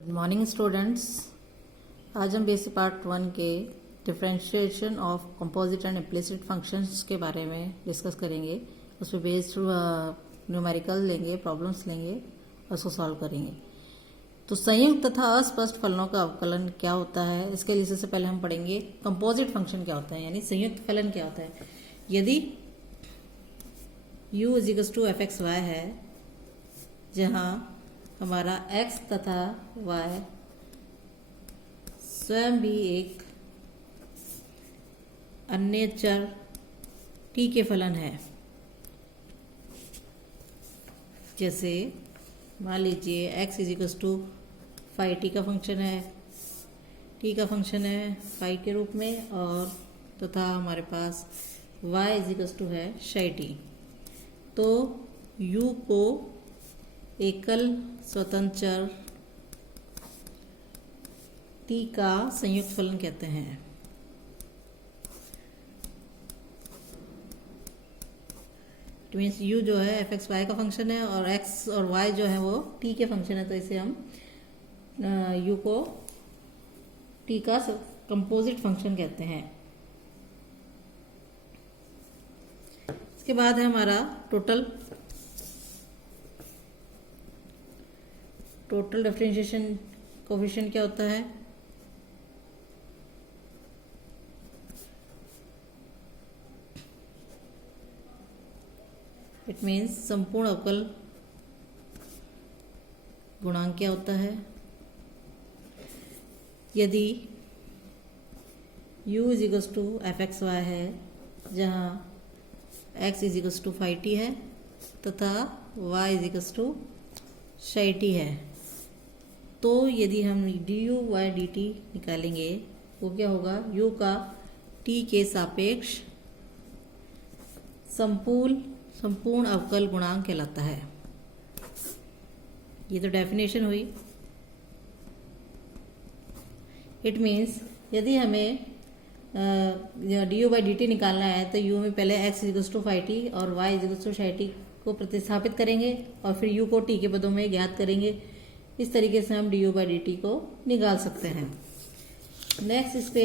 Good morning students. आज हम basic part 1 के differentiation of composite and implicit functions के बारे में डिस्कस करेंगे। उस पर बेस्ड न्यूमेरिकल लेंगे, प्रॉब्लम्स लेंगे और उसको सॉल्व करेंगे। तो संयुक्त तथा अस्पष्ट फलनों का अवकलन क्या होता है, इसके लिए सबसे पहले हम पढ़ेंगे कंपोजिट फंक्शन क्या होता है, यानी संयुक्त फलन क्या होता है। यदि u = f(x,y) है, जहाँ हमारा x तथा y स्वयं भी एक अन्य चर t के फलन है। जैसे मान लीजिए x = फाई t का फंक्शन है, t का फंक्शन है फाई के रूप में, और तथा हमारे पास y = है शाई t। तो u को एकल स्वतंत्र चर t का संयुक्त फलन कहते हैं। इट मीन्स u जो है f(x,y) का फंक्शन है और x और y जो है वो t के फंक्शन है, तो इसे हम u को t का कंपोजिट फंक्शन कहते हैं। इसके बाद है हमारा टोटल डिफरेंशिएशन कोएफिशिएंट क्या होता है। इट मीन्स संपूर्ण अवकल गुणांक क्या होता है। यदि u = f(x,y) है, जहाँ x = फाई t है तथा y = शाई t है, तो यदि हम du/dt निकालेंगे वो क्या होगा, u का t के सापेक्ष संपूर्ण अवकल गुणांक कहलाता है। ये तो डेफिनेशन हुई। इट मीन्स यदि हमें du/dt निकालना है तो u में पहले x = फाई t और y = शाई t को प्रतिस्थापित करेंगे और फिर u को t के पदों में ज्ञात करेंगे। इस तरीके से हम du/dt को निकाल सकते हैं। नेक्स्ट इस पे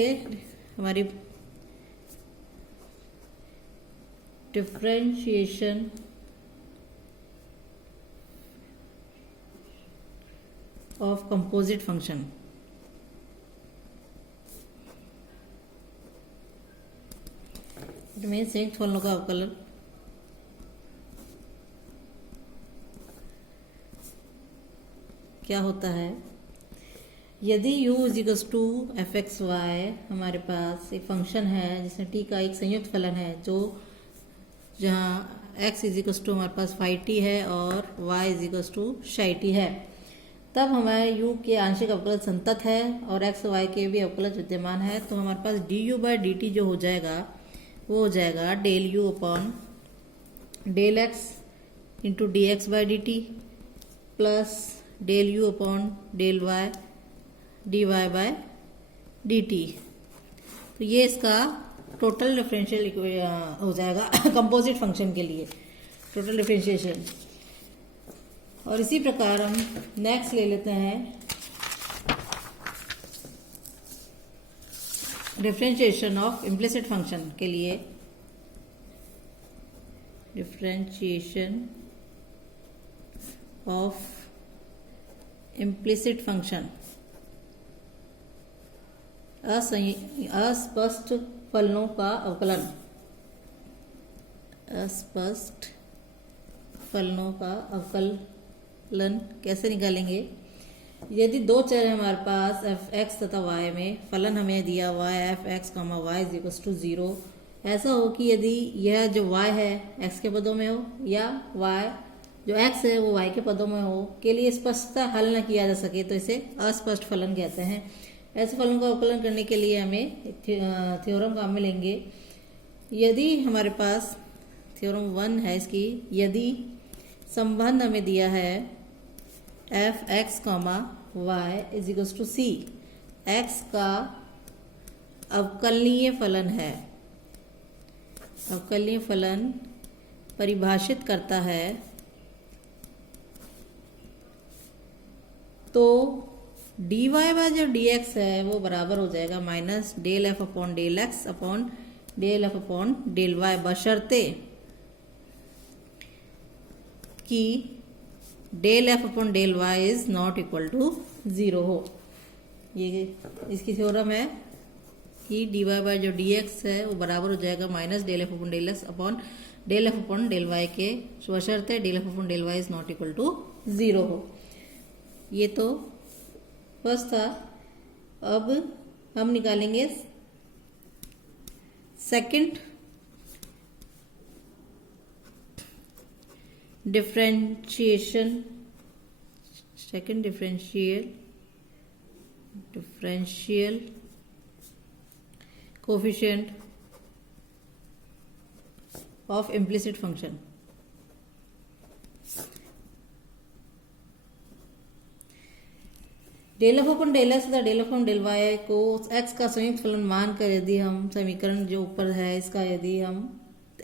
हमारी differentiation of composite function. It means संयुक्त फलनों का अवकलन। क्या होता है, यदि u = f(x,y) हमारे पास एक फंक्शन है जिसमें t का एक संयुक्त फलन है, जो जहाँ x = हमारे पास फाई t है और y = शाई t है, तब हमारे u के आंशिक अवकलज संतत है और x y के भी अवकलज विद्यमान है। तो हमारे पास du/dt जो हो जाएगा वो हो जाएगा del u upon del x into dx/dt plus del u upon del y dy/dt। तो ये इसका टोटल डिफरेंशियल हो जाएगा कंपोजिट फंक्शन के लिए टोटल डिफरेंशिएशन। और इसी प्रकार हम नेक्स्ट ले लेते हैं डिफरेंशिएशन ऑफ इम्प्लिसिट फंक्शन के लिए। डिफरेंशिएशन ऑफ इम्प्लिसिट फंक्शन, अस्पष्ट फलनों का अवकलन। अस्पष्ट फलनों का अवकलन कैसे निकालेंगे। यदि दो चर है हमारे पास f(x) तथा y में, फलन हमें दिया हुआ है f(x, y) = 0। ऐसा हो कि यदि यह जो y है x के पदों में हो या y जो x है वो y के पदों में हो, के लिए स्पष्टता हल न किया जा सके तो इसे अस्पष्ट फलन कहते हैं। ऐसे फलन का अवकलन करने के लिए हमें थ्योरम काम में लेंगे। यदि हमारे पास थ्योरम 1 है इसकी, यदि संबंध हमें दिया है f(x, y) = c, x का अवकलनीय फलन है। अवकलनीय फलन परिभाषित करता है तो डी वाई बाय जो डी एक्स है वो बराबर हो जाएगा minus del F upon del x upon del F upon del y, बशर्ते कि del F upon del Y is not equal to 0 हो। ये इसकी थ्योरम है कि डी वाई बाय जो डी एक्स है वो बराबर हो जाएगा minus del F upon del x upon del F upon del y के, बशर्ते del F upon del Y is not equal to 0 हो। ये तो फर्स्ट था। अब हम निकालेंगे second differentiation, second differential coefficient of implicit function. Del F upon del X तथा del F upon del Y को एक्स का संयुक्त फलन मानकर यदि हम समीकरण जो ऊपर है इसका यदि हम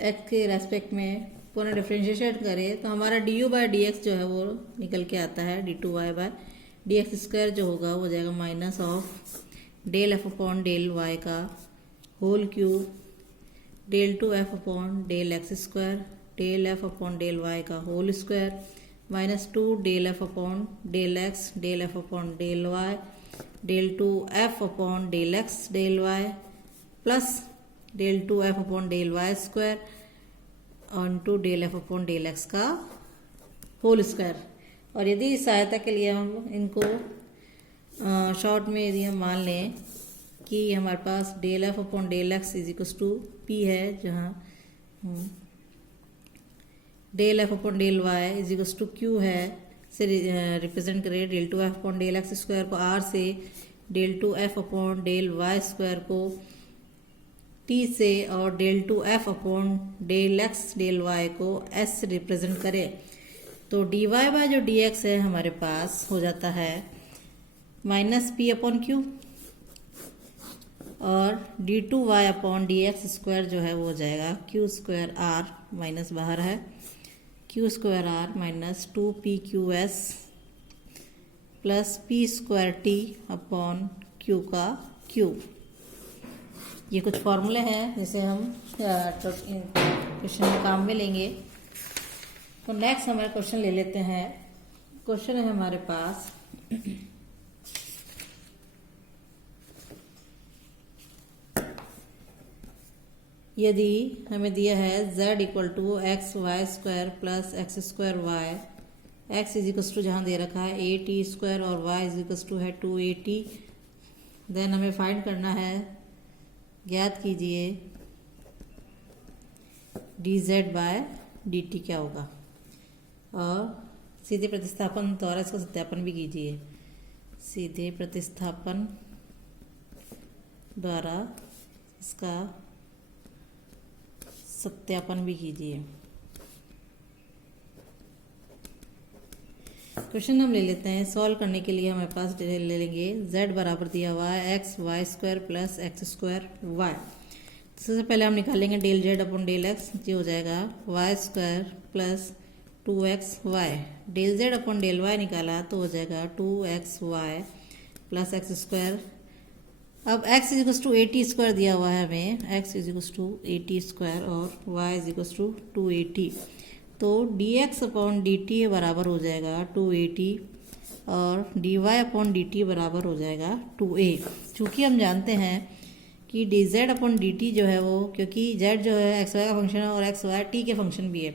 एक्स के रेस्पेक्ट में पुनः डिफ्रेंशिएट करें तो हमारा D U by D X जो है वो निकल के आता है D two Y by D x square जो होगा वो हो जाएगा minus of del F upon del Y का whole cube del two F upon del x square del F upon del Y का whole square minus 2 del F upon del x del F upon del Y del two F upon del x del y plus del two F upon del Y square on two del F upon del x का whole square. और यदि सहायता के लिए हम इनको short में यदि हम मान लें कि हमारे पास del F upon del X is equal to P है, जहाँ del F upon del Y is equal to Q है, से रिप्रेजेंट करें del two F upon del x square को आर से, del two F upon del Y square को T से और del two F upon del x del Y को S से रिप्रेजेंट करें तो डी वाई बाय जो डी एक्स है हमारे पास हो जाता है माइनस पी अपॉन क्यू और d two y upon d x square जो है वो हो जाएगा क्यू स्क्वायर आर, माइनस बाहर है, q square r minus 2 p q s plus p square t upon q का क्यूब। ये कुछ फॉर्मूले हैं जिसे हम क्वेश्चन में काम में लेंगे। तो नेक्स्ट हमारे क्वेश्चन ले लेते हैं। क्वेश्चन है हमारे पास यदि हमें दिया है z equal to x Y square plus x square y, x is equal to जहाँ दे रखा है ए टी स्क्वायर और y इज इक्वल टू है 2at, देन हमें फाइंड करना है, ज्ञात कीजिए dz बाय dt क्या होगा और सीधे प्रतिस्थापन द्वारा इसका सत्यापन भी कीजिए, सीधे प्रतिस्थापन द्वारा इसका सत्यापन भी कीजिए। क्वेश्चन हम ले लेते हैं। सॉल्व करने के लिए हमारे पास ले लेंगे z बराबर दिया हुआ है x Y square plus x square y. सबसे पहले हम निकालेंगे del z upon del x, जो हो जाएगा y square plus 2x y. Del z upon del y निकाला तो हो जाएगा 2x Y plus x square. अब x is equal to 80 square दिया हुआ है हमें, x is equal to 80 square और y इज इक्वल टू 280, तो dx अपॉन dt बराबर हो जाएगा 280 और dy अपॉन dt बराबर हो जाएगा 2a। चूँकि हम जानते हैं कि dz अपॉन dt जो है वो, क्योंकि z जो है xy का फंक्शन है और xy t के फंक्शन भी है,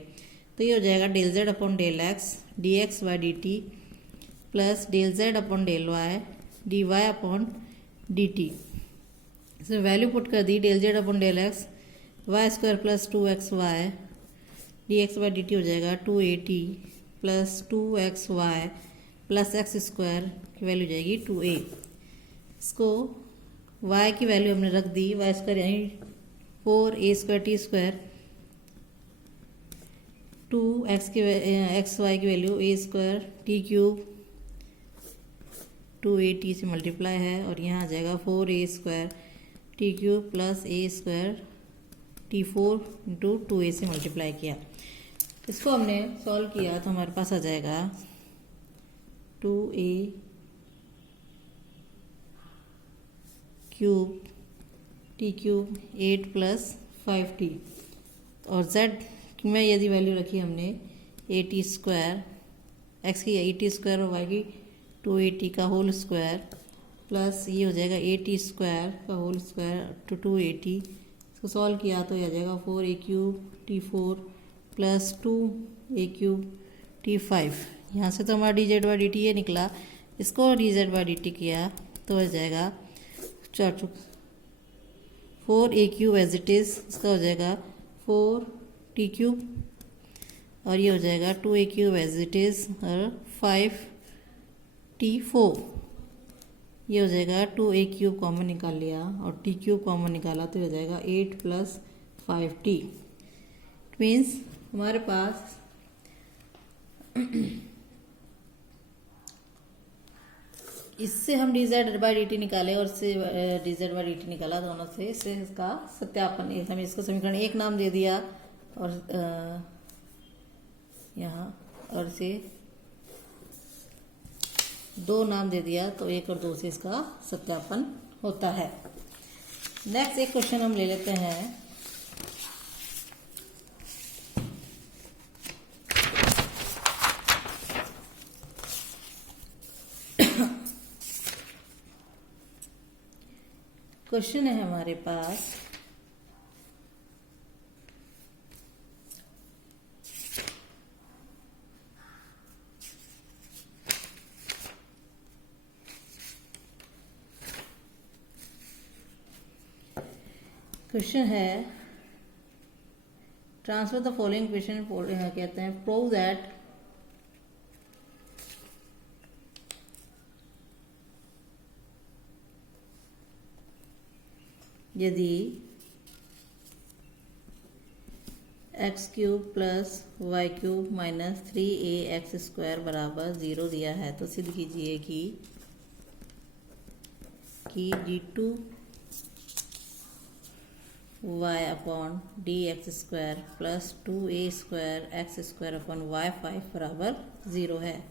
तो ये हो जाएगा del z upon del X D X by D T plus del z upon del Y D Y upon D T. इसमें वैल्यू पुट कर दी, del z upon del X Y square plus 2x Y D X by D T हो जाएगा 280 plus 2x Y plus x square की value जाएगी 2a। इसको y की value हमने रख दी, वाई स्क्वायर यानी 4a square T square, 2x की एक्स वाई की value a square T cube 2at से मल्टीप्लाई है और यहाँ आ जाएगा 4a square T cube plus a square T 4 into 2a से मल्टीप्लाई किया। इसको हमने सॉल्व किया तो हमारे पास आ जाएगा 2a cube T cube 8 plus 5t, और z में यदि वैल्यू रखी हमने ए टी स्क्वायर, एक्स की 80 स्क्वायर और वाई की 280 का होल स्क्वायर, प्लस ये हो जाएगा 80 स्क्वायर का होल स्क्वायर टू 280। इसको सॉल्व किया तो यह आ जाएगा 4 ए क्यूब टी 4 प्लस 2 ए क्यूब टी 5। यहाँ से तो हमारा D Z by D T ये निकला, इसको D Z by D T किया तो हो जाएगा 4 ए क्यूब एज इट इज़, इसका हो जाएगा 4 टी क्यूब, और ये हो जाएगा 2 ए क्यूब एज इट इज़ और 5 टी 4। ये हो जाएगा 2 ए क्यूब कॉमन निकाल लिया और टी क्यूब कॉमन निकाला तो हो जाएगा 8 प्लस 5t। इट मीन्स हमारे पास इससे हम D Z by D T निकाले और इससे D Z by D T निकाला, दोनों से इससे इसका सत्यापन, हम इसको समीकरण 1 नाम दे दिया और यहाँ और से 2 नाम दे दिया, तो 1 और 2 से इसका सत्यापन होता है। नेक्स्ट एक क्वेश्चन हम ले लेते हैं। क्वेश्चन है हमारे पास ट्रांसफर द फॉलोइंग क्वेश्चन, कहते हैं प्रूव दैट यदि x cube plus y cube minus 3ax square बराबर 0 दिया है तो सिद्ध कीजिए कि d2 y upon d x square plus 2a square x square upon y 5 बराबर 0 है।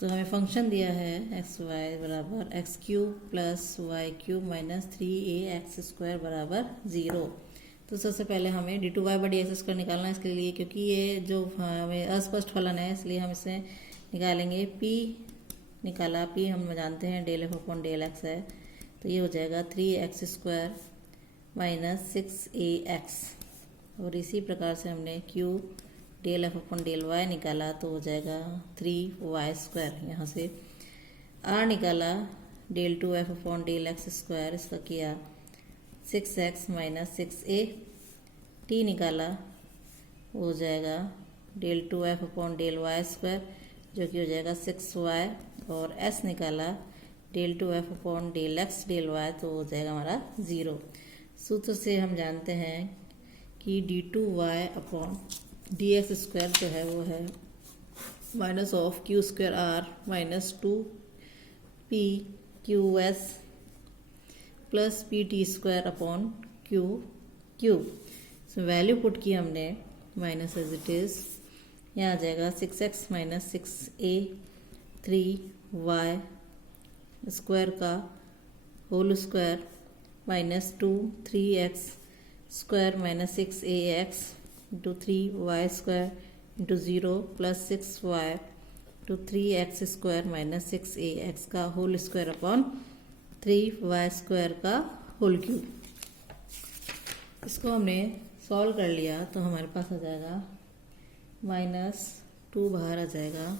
तो हमें फंक्शन दिया है एक्स वाई बराबर x cube plus y cube minus 3ax square बराबर 0। तो सबसे पहले हमें d two y by d x square निकालना है। इसके लिए क्योंकि ये जो हमें अस्पष्ट फलन है इसलिए हम इसे निकालेंगे। p निकाला, p हम जानते हैं del F upon del x है, तो ये हो जाएगा 3x स्क्वायर माइनस 6ax। और इसी प्रकार से हमने q del F upon del y निकाला तो हो जाएगा 3y स्क्वायर। यहाँ से r निकाला, del 2f upon del x square, इसका किया 6x माइनस 6a। t निकाला, वो हो जाएगा del 2f upon del Y square जो कि हो जाएगा 6y। और s निकाला, del 2f upon del x del y, तो हो जाएगा हमारा 0। सूत्र से हम जानते हैं कि d2y upon d x square जो है वो है minus of q square r minus 2p q s plus p t square upon q cube. So value put की हमने माइनस एज इट इज, यहाँ आ जाएगा 6x minus 6a 3y square का whole square minus 2 3x square minus 6ax into 3y square into 0 plus 6y two 3x square minus 6ax का whole square upon 3y square का whole cube. इसको हमने solve कर लिया तो हमारे पास आ जाएगा -2 बाहर आ जाएगा,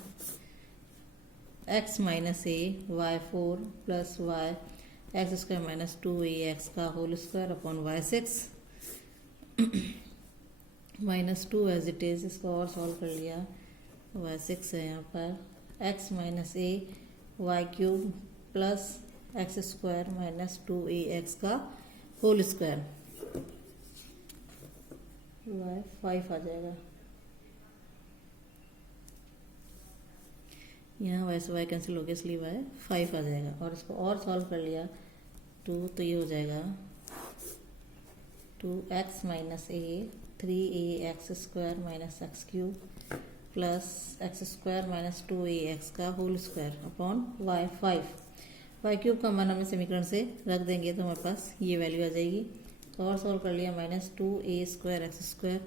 x minus a y 4 plus y x square minus 2ax का whole square upon y 6 -2 as it is. इसको और सॉल्व कर लिया, y 6 है यहाँ पर, x minus a y cube plus x square minus 2ax का होल स्क्वायर y 5 आ जाएगा। यहाँ y से y कैंसिल हो गया इसलिए y 5 आ जाएगा। और इसको और सॉल्व कर लिया 2, तो ये हो जाएगा 2x minus a 3ax square minus x cube plus x square minus 2ax का whole square upon y 5। Y cube का मान हमें समीकरण से रख देंगे तो हमारे पास ये वैल्यू आ जाएगी। तो और सॉल्व कर लिया, -2a² x²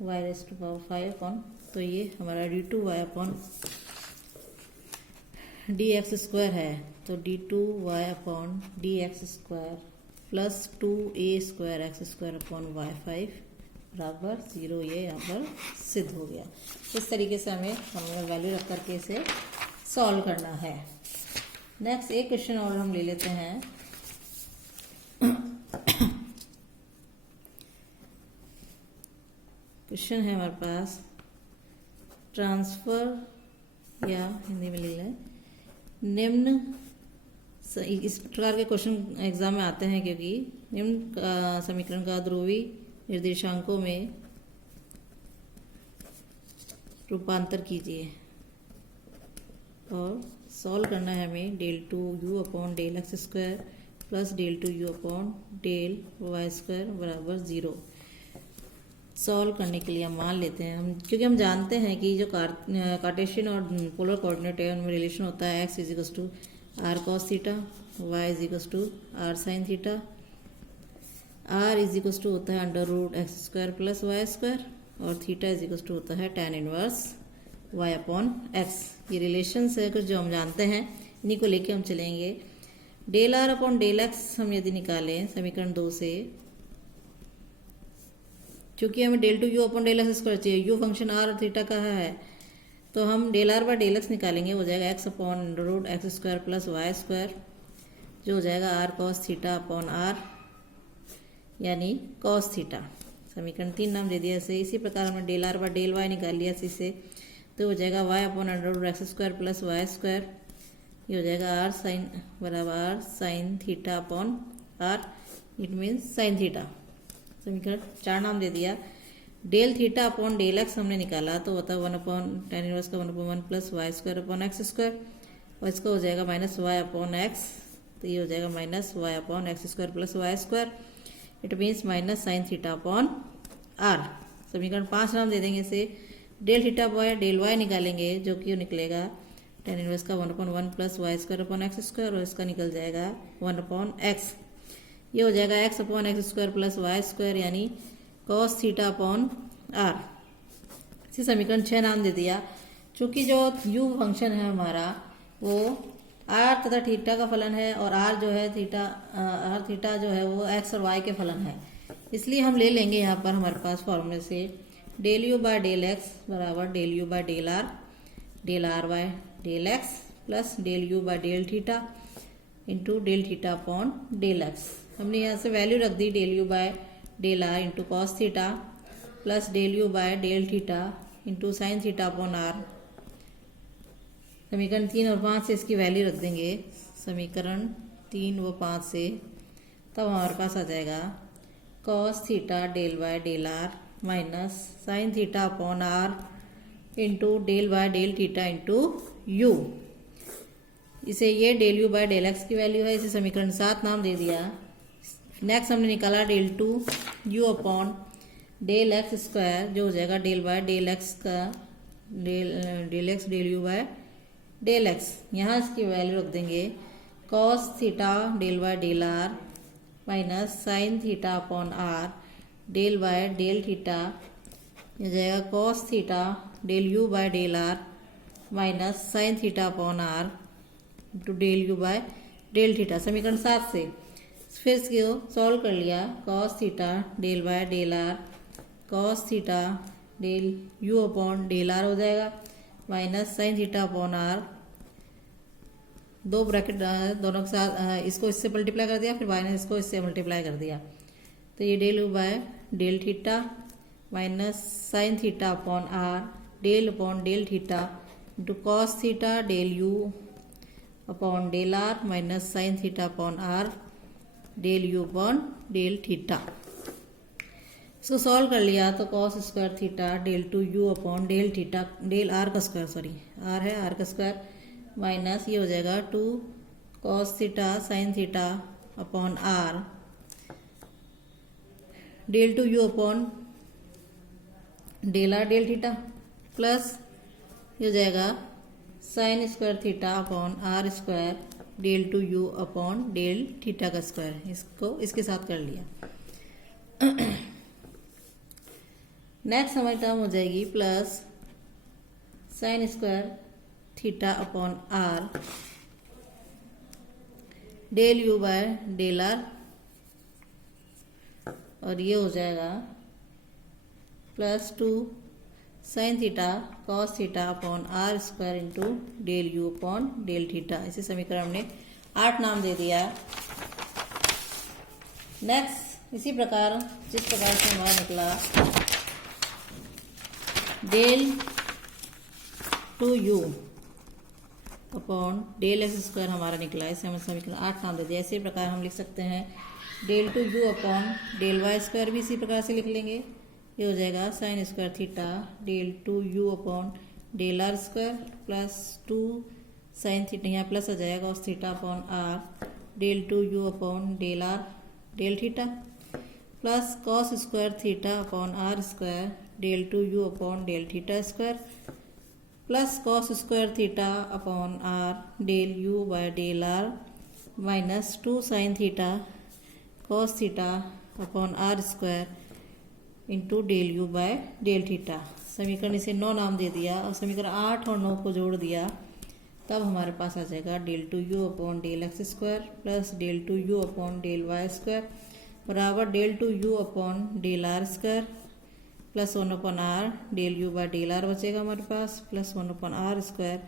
y⁵ अपॉन, तो ये हमारा d2y अपॉन dx² है, तो d2y upon dx² plus 2a² x² upon y5 बराबर 0, ये यहाँ पर सिद्ध हो गया। इस तरीके से हमें वैल्यू रख करके इसे सॉल्व करना है। नेक्स्ट एक क्वेश्चन और हम ले लेते हैं। क्वेश्चन है हमारे पास ट्रांसफर, या हिंदी में लिख लें निम्न, इस प्रकार के क्वेश्चन एग्जाम में आते हैं क्योंकि निम्न समीकरण का ध्रुवीय निर्देशांकों में रूपांतर कीजिए और सॉल्व करना है हमें del2u upon del x² plus del2u upon del y² बराबर 0। सॉल्व करने के लिए हम मान लेते हैं, क्योंकि हम जानते हैं कि जो कार्टेशियन और पोलर कोऑर्डिनेट है उनमें रिलेशन होता है x = r cos theta, y = r sin theta, r = होता है √x² प्लस y² और थीटा = होता है tan inverse y upon x। ये रिलेशंस है कुछ जो हम जानते हैं, इन्हीं को लेके हम चलेंगे। Del r upon del x हम यदि निकालें समीकरण 2 से, चूंकि हमें del2u अपॉन del x² चाहिए, u फंक्शन r और थीटा का है, तो हम del r by del x निकालेंगे, हो जाएगा x upon √x² plus y², जो हो जाएगा r cos theta upon r यानी cos थीटा। समीकरण 3 नाम दे दिया इसे। इसी प्रकार हमने del r by del y निकाल लिया इसे, तो हो जाएगा y upon √x² plus y², ये हो जाएगा r साइन बराबर r sine theta upon r, it means sine theta. समीकरण 4 नाम दे दिया। Del theta upon del x हमने निकाला, तो होता है 1 अपॉन tan इनवर्स का 1/1 प्लस y² अपॉन x², और इसका हो जाएगा -y अपॉन x, तो ये हो जाएगा -y upon x² plus y², it means minus sine theta upon r। समीकरण 5 नाम दे देंगे इसे। Del theta by del y निकालेंगे, जो कि निकलेगा tan इनवर्स का 1/1 प्लस y² अपॉन x², और इसका निकल जाएगा 1 अपॉन x, ये हो जाएगा x upon x² plus y² यानी cos थीटा अपॉन r। इसी समीकरण 6 नाम दे दिया। चूंकि जो u फंक्शन है हमारा वो r तथा थीटा का फलन है, और r जो है थीटा जो है वो x और y के फलन है, इसलिए हम ले लेंगे यहाँ पर हमारे पास फॉर्मूले से del u by del x बराबर del u by del r by del x plus del u by del theta into del theta upon del x। हमने यहाँ से वैल्यू रख दी del u by del r into cos theta plus del u by del theta into sine theta upon r। समीकरण 3 और 5 से इसकी value रख देंगे, समीकरण 3 व 5 से, तब हमारे पास आ जाएगा cos theta del by del r minus sine theta upon r into del by del theta into u। इसे ये del u by del x की वैल्यू है, इसे समीकरण 7 नाम दे दिया। नेक्स्ट हमने निकाला del2u अपॉन डेल x², जो हो जाएगा डेल बाय डेल x का del x del u by del x। यहाँ इसकी वैल्यू रख देंगे cos theta del by del r minus sine theta upon r del by del theta, हो जाएगा cos theta del u by del r minus sine theta upon r into del u by del theta. समीकरण 7 से फिर इसको solve कर लिया, cos theta del by del r cos theta del u upon del r हो जाएगा minus sine theta upon r, दो bracket दोनों के साथ इसको इससे मल्टीप्लाई कर दिया, फिर माइनस इसको इससे मल्टीप्लाई कर दिया, तो ये del u by del theta minus sine theta upon r del upon del theta into cos theta del u upon del r minus sine theta upon r del u upon del theta. इसको solve कर लिया तो cos square theta del2u upon del theta del r का square, sorry r है r का square, minus ये हो जाएगा 2 cos theta sine theta upon r del2u upon del r del theta, plus ये हो जाएगा sine square theta upon r square del two you upon del theta का square, इसको इसके साथ कर लिया। नेक्स्ट हमारी टर्म हो जाएगी plus sine square theta upon are del you by del r, और ये हो जाएगा plus 2 sine theta cos theta upon are square into del u upon del theta. इसे समीकरण हमने 8 नाम दे दिया। नेक्स्ट इसी प्रकार जिस प्रकार से हमारा निकला del two you upon del x square हमारा निकला, इसे हमें समीकरण 8 नाम दे दिया। इसी प्रकार हम लिख सकते हैं del two you upon del Y square, भी इसी प्रकार से लिख लेंगे। ये हो जाएगा sine square theta del two you upon del are square plus 2 sine theta, यहाँ प्लस आ जाएगा cos theta upon are del two you upon del r del theta plus cos square theta upon are square del two you upon del theta square plus cos square theta upon are del you by del r minus 2 sine theta cos theta upon are square into del you by del theta. समीकरण इसे 9 नाम दे दिया और समीकरण 8 और 9 को जोड़ दिया, तब हमारे पास आ जाएगा del two you upon del x square plus del two you upon del Y square बराबर del two you upon del are square plus 1 upon are del you by del R बचेगा हमारे पास plus 1 upon are square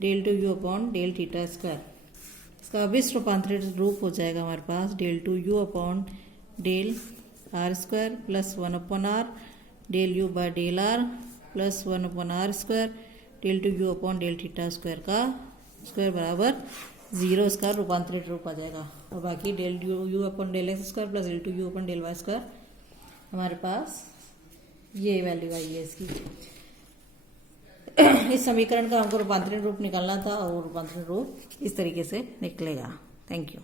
del two you upon del theta square. इसका अभिष्ट रूपांतरित रूप हो जाएगा हमारे पास del two you upon del are square plus 1 upon are del you by del r plus 1 upon are square del two you upon del theta square का square बराबर 0, इसका रूपांतरित रूप आ जाएगा। और बाकी del u upon del x square plus del two you upon del Y square हमारे पास ये वैल्यू आई है इसकी। इस समीकरण का हमको रूपांतरित रूप निकालना था और रूपांतरित रूप इस तरीके से निकलेगा। Thank you.